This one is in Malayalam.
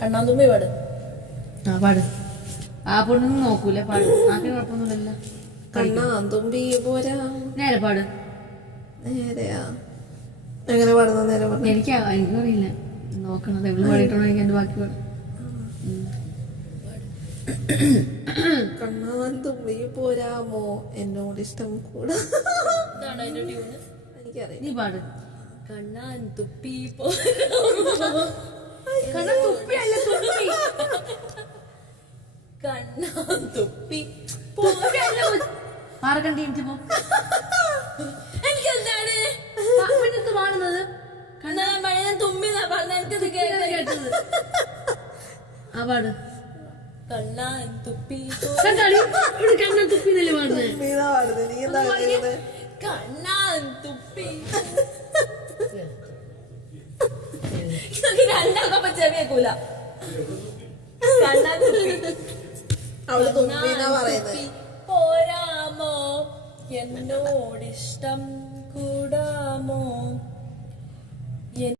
കണ്ണാന്തുമ്പി പാട്. ആ പാട്. ആ പൊണ്ണൊന്നും നോക്കൂല പാട്. ആക്കിന് കുഴപ്പമൊന്നുമില്ലല്ലോ. കണ്ണാന്തുമ്പി പോരാ. നേരെ പാട്. നേരെയാ എങ്ങനെ പാടുന്ന നേരെ പറഞ്ഞു? എനിക്ക് എനിക്കറിയില്ല നോക്കണത് എവിടെ പാടിയിട്ടാണോ എനിക്ക് എന്റെ ബാക്കി പാട്. കണ്ണാന്തുമ്പി പോരാമോ എന്നോട് ഇഷ്ടം കൂടാ. എനിക്കറിയാം നീ പാട്. കണ്ണാൻ തുപ്പി കണ്ണ തുപ്പിയല്ല തുപ്പി. കണ്ണാൻ തുപ്പി. ആർക്കണ്ടി എനിക്ക് പോ. എനിക്കെന്താണ്? പിന്നെന്ത് പാടുന്നത് കണ്ണാ. പഴയ തുമ്പി എന്നാ പറഞ്ഞ എനിക്കത് കേട്ടത്. ആ പാട്. കണ്ണാൻ തുപ്പി കണ്ണ തുപ്പി എന്നല്ലേ പാടുന്നത്? നീതാ അവൾ തുമ്പിന്നാ പറയുന്നത്? പോരാമോ? എന്നോടിഷ്ടം കൂടാമോ?